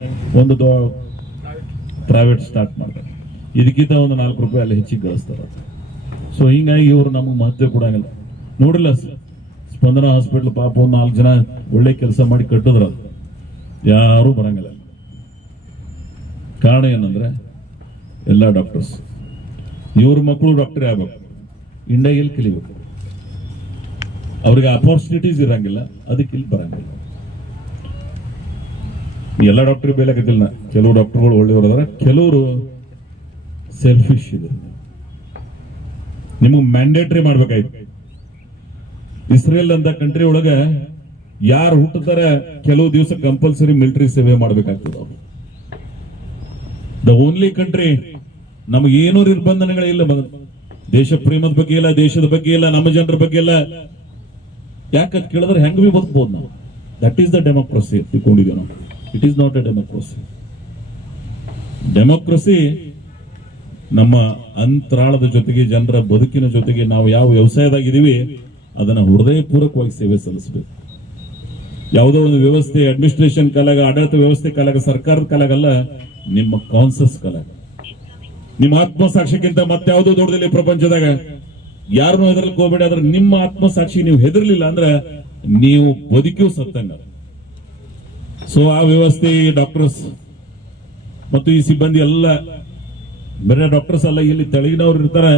ಒಂದು private start ಮಾಡ್ತಾರೆ, ಇದಕ್ಕಿಂತ ಒಂದು 4 ರೂಪಾಯಿ ಅಲ್ಲಿ ಹೆಚ್ಚಿಗೆ ಗಳಿಸ್ತಾರೆ. ಸೊ ಹಿಂಗಾಗಿ ಇವರು ನಮಗೆ ಮಹತ್ವ ಕೊಡಂಗಿಲ್ಲ. ನೋಡಿಲ್ಲ ಸ್ಪಂದನ ಹಾಸ್ಪಿಟಲ್ ಪಾಪ ಒಂದು 4 ಜನ ಒಳ್ಳೆ ಕೆಲಸ ಮಾಡಿ ಕಟ್ಟಿದ್ರ, ಯಾರು ಬರಂಗಿಲ್ಲ. ಕಾರಣ ಏನಂದ್ರೆ ಎಲ್ಲ ಡಾಕ್ಟರ್ಸ್, ಇವ್ರ ಮಕ್ಕಳು ಡಾಕ್ಟರ್ ಆಗ್ಬೇಕು, ಇಂಡಿಯಾದಲ್ಲಿ ಕಲಿಬೇಕು. ಅವ್ರಿಗೆ ಅಪರ್ಚುನಿಟೀಸ್ ಇರಂಗಿಲ್ಲ, ಅದಕ್ಕೆ ಇಲ್ಲಿ ಬರಂಗಿಲ್ಲ. ಎಲ್ಲ ಡಾಕ್ಟರ್ ಬೇಲೆ ಆಗತ್ತಿಲ್ಲ. ಕೆಲವು ಡಾಕ್ಟರ್ಗಳು ಒಳ್ಳೆಯವರು ಅದಾರ, ಕೆಲವರು ಸೆಲ್ಫಿಶ್ ಇದೆ. ನಿಮಗೆ ಮ್ಯಾಂಡೇಟರಿ ಮಾಡ್ಬೇಕಾಯ್ತು. ಇಸ್ರೇಲ್ ಅಂತ ಕಂಟ್ರಿ ಒಳಗ ಯಾರು ಹುಟ್ಟುತ್ತಾರೆ ಕೆಲವು ದಿವಸ ಕಂಪಲ್ಸರಿ ಮಿಲಿಟರಿ ಸೇವೆ ಮಾಡ್ಬೇಕಾಗ್ತದೆ. ಅವರು ದ ಓನ್ಲಿ ಕಂಟ್ರಿ ನಮಗೇನೂ ನಿರ್ಬಂಧನೆಗಳಿಲ್ಲ. ದೇಶ ಪ್ರೇಮದ ಬಗ್ಗೆ ಇಲ್ಲ, ದೇಶದ ಬಗ್ಗೆ ಇಲ್ಲ, ನಮ್ಮ ಜನರ ಬಗ್ಗೆ ಇಲ್ಲ. ಯಾಕಂತ ಕೇಳಿದ್ರೆ ಹೆಂಗ್ ಬಿ ಬದುಕಬಹುದು ನಾವು. ದಟ್ ಈಸ್ ದ ಡೆಮೋಕ್ರಸಿ ತಿಳ್ಕೊಂಡಿದ್ದೀವಿ ನಾವು. It is not A democracy. Democracy ನಮ್ಮ ಅಂತರಾಳದ ಜೊತೆಗೆ, ಜನರ ಬದುಕಿನ ಜೊತೆಗೆ ನಾವು ಯಾವ ವ್ಯವಸಾಯದಾಗಿದ್ದೀವಿ ಅದನ್ನ ಹೃದಯಪೂರ್ವಕವಾಗಿ ಸೇವೆ ಸಲ್ಲಿಸಬೇಕು. ಯಾವುದೋ ಒಂದು ವ್ಯವಸ್ಥೆ, ಅಡ್ಮಿನಿಸ್ಟ್ರೇಷನ್ ಕಾಲಾಗ, ಆಡಳಿತ ವ್ಯವಸ್ಥೆ ಕಾಲಾಗ, ಸರ್ಕಾರದ ಕಾಲಾಗಲ್ಲ, ನಿಮ್ಮ ಕಾನ್ಸಸ್ ಕಾಲಾಗ, ನಿಮ್ಮ ಆತ್ಮಸಾಕ್ಷಿಗಿಂತ ಮತ್ತೆ ಯಾವುದೋ ದೊಡ್ಡದಿಲ್ಲ ಪ್ರಪಂಚದಾಗ. ಯಾರನ್ನೂ ಹೆದರ್ಲಿಕ್ಕೆ ಹೋಗ್ಬೇಡಿ. ಆದ್ರೆ ನಿಮ್ಮ ಆತ್ಮಸಾಕ್ಷಿ ನೀವು ಹೆದರ್ಲಿಲ್ಲ ಅಂದ್ರೆ ನೀವು ಬದುಕಿಯೂ ಸತ್ತಂಗ. ಸೊ ಆ ವ್ಯವಸ್ಥೆ, ಡಾಕ್ಟರ್ಸ್ ಮತ್ತು ಈ ಸಿಬ್ಬಂದಿ ಎಲ್ಲ ಬೇರೆ ಡಾಕ್ಟರ್ಸ್ ಅಲ್ಲ, ಇಲ್ಲಿ ತೆಳಗಿನವ್ರು ಇರ್ತಾರೆ.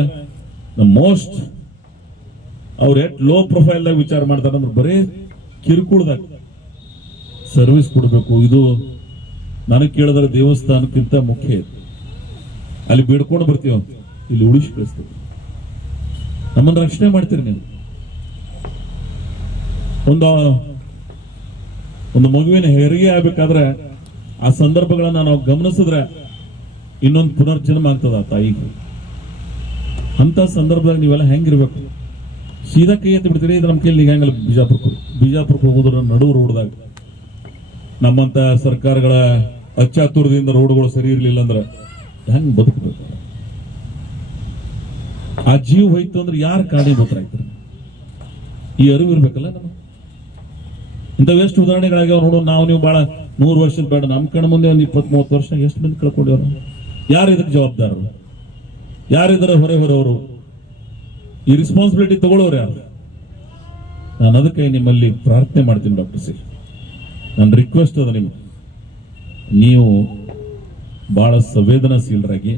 ಮೋಸ್ಟ್ ಅವ್ರು ಎಟ್ ಲೋ ಪ್ರೊಫೈಲ್ ದಾಗ ವಿಚಾರ ಮಾಡ್ತಾರೆ ಅಂದ್ರೆ ಬರೀ ಕಿರುಕುಳದಾಗ ಸರ್ವಿಸ್ ಕೊಡಬೇಕು. ಇದು ನನಗೆ ಕೇಳಿದ್ರೆ ದೇವಸ್ಥಾನಕ್ಕಿಂತ ಮುಖ್ಯ ಇದೆ. ಅಲ್ಲಿ ಬೇಡ್ಕೊಂಡು ಬರ್ತೀವ, ಇಲ್ಲಿ ಉಳಿಸಿ ಕಳಿಸ್ತೀವಿ. ನಮ್ಮನ್ನು ರಕ್ಷಣೆ ಮಾಡ್ತೀರಿ ನೀವು. ಒಂದು ಮಗುವಿನ ಹೆರಿಗೆ ಆಗ್ಬೇಕಾದ್ರೆ ಆ ಸಂದರ್ಭಗಳನ್ನ ನಾವು ಗಮನಿಸಿದ್ರೆ ಇನ್ನೊಂದು ಪುನರ್ಜನ್ಮ ಆಗ್ತದ ಆ ತಾಯಿಗೆ. ಅಂತ ಸಂದರ್ಭದಾಗ ನೀವೆಲ್ಲ ಹೆಂಗಿರ್ಬೇಕು? ಸೀದಾ ಕೈ ಎತ್ತಿ ಬಿಡ್ತೀರಿ. ಇದು ನಮ್ಮ ಕೈಲಿ ಹೆಂಗಲ್ಲ. ಬಿಜಾಪುರಕ್ಕೆ ಹೋಗೋದ್ರ ನಡುವು ರೋಡ್ದಾಗ ನಮ್ಮಂತ ಸರ್ಕಾರಗಳ ಅಚ್ಚಾತುರದಿಂದ ರೋಡ್ಗಳು ಸರಿ ಇರ್ಲಿಲ್ಲ ಅಂದ್ರೆ ಹೆಂಗ್ ಬದುಕಬೇಕು? ಆ ಜೀವ ಹೋಯ್ತು ಅಂದ್ರೆ ಯಾರು ಕಾರಣೀಭೂತರಾಗ್ತಾರೆ? ಈ ಅರಿವು ಇರ್ಬೇಕಲ್ಲ ನಮ್ಮ. ಇಂಥವು ಎಷ್ಟು ಉದಾಹರಣೆಗಳಾಗ್ಯಾವ ನೋಡು. ನೀವು ಬಹಳ 100 ವರ್ಷದ ಬೇಡ, ನಮ್ಮ ಕಣ್ಣ ಮುಂದೆ ಒಂದು 20-30 ವರ್ಷ ಎಷ್ಟು ಮಂದಿ ಕಳ್ಕೊಂಡೇವ್ರು? ಯಾರು ಇದಕ್ಕೆ ಜವಾಬ್ದಾರರು? ಯಾರಿದ್ದಾರೆ ಹೊರವರು? ಈ ರೆಸ್ಪಾನ್ಸಿಬಿಲಿಟಿ ತಗೊಳ್ಳೋರು ಯಾರು? ನಾನು ಅದಕ್ಕೆ ನಿಮ್ಮಲ್ಲಿ ಪ್ರಾರ್ಥನೆ ಮಾಡ್ತೀನಿ ಡಾಕ್ಟರ್ ಸಿ, ನನ್ನ ರಿಕ್ವೆಸ್ಟ್ ಅದ ನಿಮ್ಗೆ, ನೀವು ಬಹಳ ಸಂವೇದನಾಶೀಲರಾಗಿ,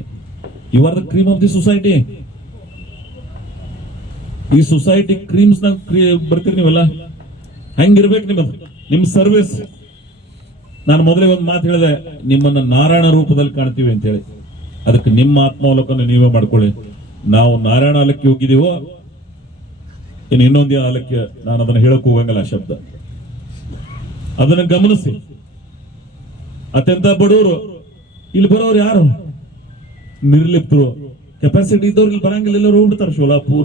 you are the cream of the society. ಈ ಸೊಸೈಟಿ ಕ್ರೀಮ್ಸ್ ನಾಗ ಬರ್ತೀರಿ ನೀವೆಲ್ಲ. ಹೆಂಗಿರ್ಬೇಕು ನಿಮ್ ಸರ್ವಿಸ್? ನಾನು ಮೊದಲೇ ಒಂದು ಮಾತು ಹೇಳಿದೆ, ನಿಮ್ಮನ್ನ ನಾರಾಯಣ ರೂಪದಲ್ಲಿ ಕಾಣ್ತೀವಿ ಅಂತ ಹೇಳಿ. ಅದಕ್ಕೆ ನಿಮ್ಮ ಆತ್ಮಾವಲೋಕನ ನೀವೇ ಮಾಡ್ಕೊಳ್ಳಿ. ನಾವು ನಾರಾಯಣ ಅಲಕ್ಕೆ ಹೋಗಿದೀವೋ ಇನ್ನು ಇನ್ನೊಂದೇ ಅಲಕ್ಕೆ, ನಾನು ಅದನ್ನ ಹೇಳಕ್ ಹೋಗಂಗಲ್ಲ. ಆ ಶಬ್ದ ಅದನ್ನ ಗಮನಿಸಿ. ಅತ್ಯಂತ ಬಡವರು ಇಲ್ಲಿ ಬರೋರು ಯಾರು? ನಿರ್ಲಿಪ್ತರು, ಕೆಪಾಸಿಟಿ ಇದ್ದವ್ರು ಇಲ್ಲಿ ಬರಂಗಿಲ್ಲ. ಎಲ್ಲರೂ ಹೋಗ್ಬಿಡ್ತಾರೆ. ಶೋಲಾಪುರ್,